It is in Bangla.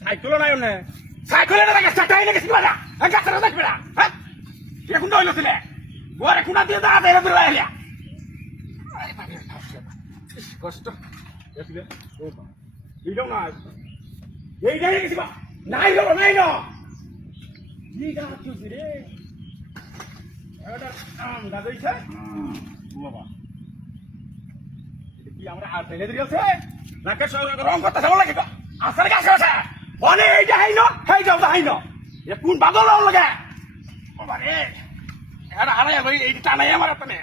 সাইকেল নাই সাইকেল গেছি গাছটা দেখবে না এখন হইল ছিলে ওরে কোনা দিয়ে দাঁড়া দেয় দূরে আইলা কষ্ট এইটাও না এইটাই গেছি বা নাই গেল নাই ন কি গাছ চলছি রে এটা আম গাছ হইছে বাবা কি আমরা হাত ফেলে দিয়েছে নাকে রং করতে যাবো লাগে আসার গাছ আছে অনে এইটা হাইন হেই যাও হাইন এ কোন বাদল লাগে বাবা রে এটা হারাই এই টানাই আমার আপনি